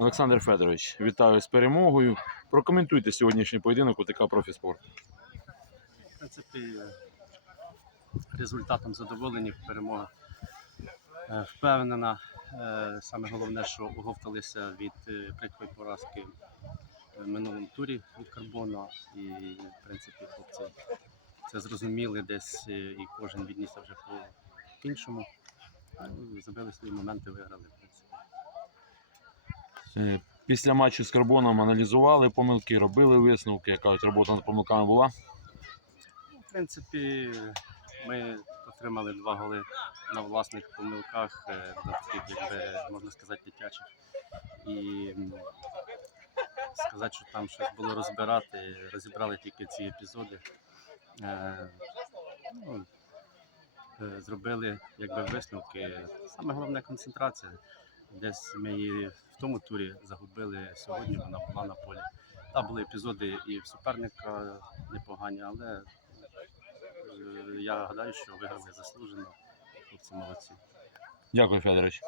Олександр Федорович, вітаю з перемогою. Прокоментуйте сьогоднішній поєдинок УТК Профіспорт. В принципі, результатом задоволені, перемога е, впевнена. Е, Саме головне, що оговталися від е, прикрої поразки в минулому турі від Карбона. І, в принципі, хлопці це зрозуміли десь е, і кожен віднісся вже по іншому. Ну, Забили свої моменти, виграли. В принципі. Е, Після матчу з Карбоном аналізували помилки, робили висновки, як кажуть, робота над помилками була. Ну, В принципі, ми отримали два голи на власних помилках, е, на таких, якби можна сказати, дитячих. І сказати, що там щось було розбирати, розібрали тільки ці епізоди. Е, ну, Зробили якби висновки. Саме головне концентрація. Десь ми її в тому турі загубили сьогодні, вона була на полі. Та були епізоди і в суперника непогані, але е, я гадаю, що виграли заслужено. Хлопці молодці. Дякую, Федорович.